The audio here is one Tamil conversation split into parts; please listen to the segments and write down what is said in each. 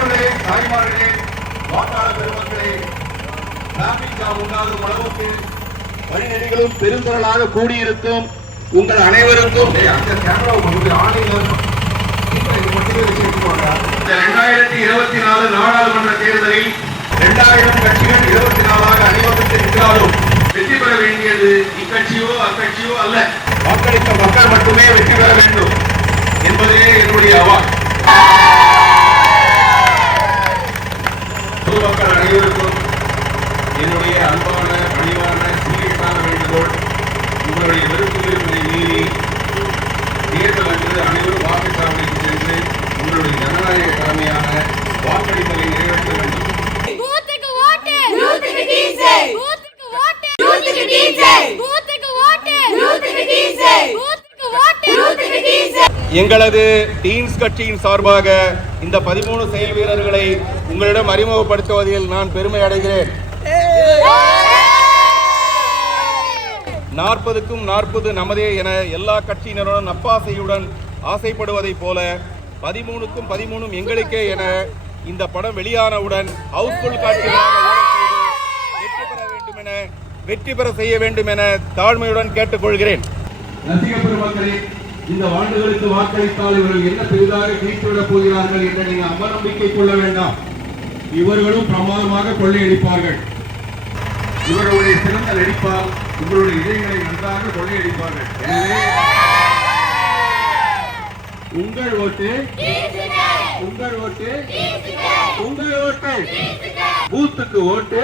பெற்றோர்களே, தாய்மார்களே, வாக்காளர் பெருமக்களே, டிராபிக் ஜாம் உண்டாகும் அளவுக்கு வழிநெறிகளும் பெருந்திரளாக கூடியிருக்கும் உங்கள் அனைவருக்கும் 2024 நாடாளுமன்ற தேர்தலில் 2000 கட்சிகள் 24ஆக அணிவகுத்து நின்றாலும் வெற்றி பெற வேண்டியது இக்கட்சியோ அக்கட்சியோ அல்ல, வாக்களித்த மக்கள் மட்டுமே வெற்றி பெற வேண்டும் என்பதே என்னுடைய அவால். பொதுமக்கள் அனைவருக்கும் என்னுடைய அன்பான பணிவான சீரியஸான வேண்டுகோள், உங்களுடைய விருப்பங்களை மீறி தேர்தல் அன்று அனைவரும் வாக்குச்சாவடிக்கு சென்று உங்களுடைய ஜனநாயக கடமையான வாக்களிப்பதை நிறைவேற்ற வேண்டும். எங்களது டீன்ஸ் கட்சியின் சார்பாக இந்த 13 செயல் வீரர்களை உங்களிடம் அறிமுகப்படுத்துவதில் நான் பெருமை அடைகிறேன். 40க்கும் 40 நமதே என எல்லா கட்சியினருடன் நப்பாசையுடன் ஆசைப்படுவதைப் போல 13க்கும் 13 எங்களுக்கே என இந்த படம் வெளியானவுடன் ஹவுஸ்ஃபுல் காட்சிகளாக வெற்றி பெற செய்ய வேண்டும் என தாழ்மையுடன் கேட்டுக்கொள்கிறேன். ரசிக பெருமக்களே, இந்த ஆண்டுகளுக்கு வாக்களித்தால் இவர்கள் என்ன பெரிதாக கிழித்துவிடப் போகிறார்கள் என்ற நீங்கள் அவநம்பிக்கை கொள்ள வேண்டாம். இவர்களும் பிரமாதமாக கொள்ளையடிப்பார்கள். இவர்களுடைய சிறந்த நடிப்பால் உங்களுடைய இதயங்களை நன்றாக கொள்ளையடிப்பார்கள். எனவே உங்கள் ஓட்டு, உங்கள் ஓட்டு, உங்கள் ஓட்டு, பூத்துக்கு ஓட்டு,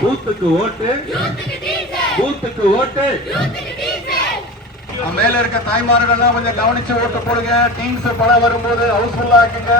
பூத்துக்கு ஓட்டு, பூத்துக்கு ஓட்டு. மேல இருக்க தாய்மார்கள் கொஞ்சம் கவனிச்சு ஓட்டு போடுங்க. டீம்ஸ் படம் வரும்போது ஹவுஸ்ஃபுல்லா ஆக்குங்க.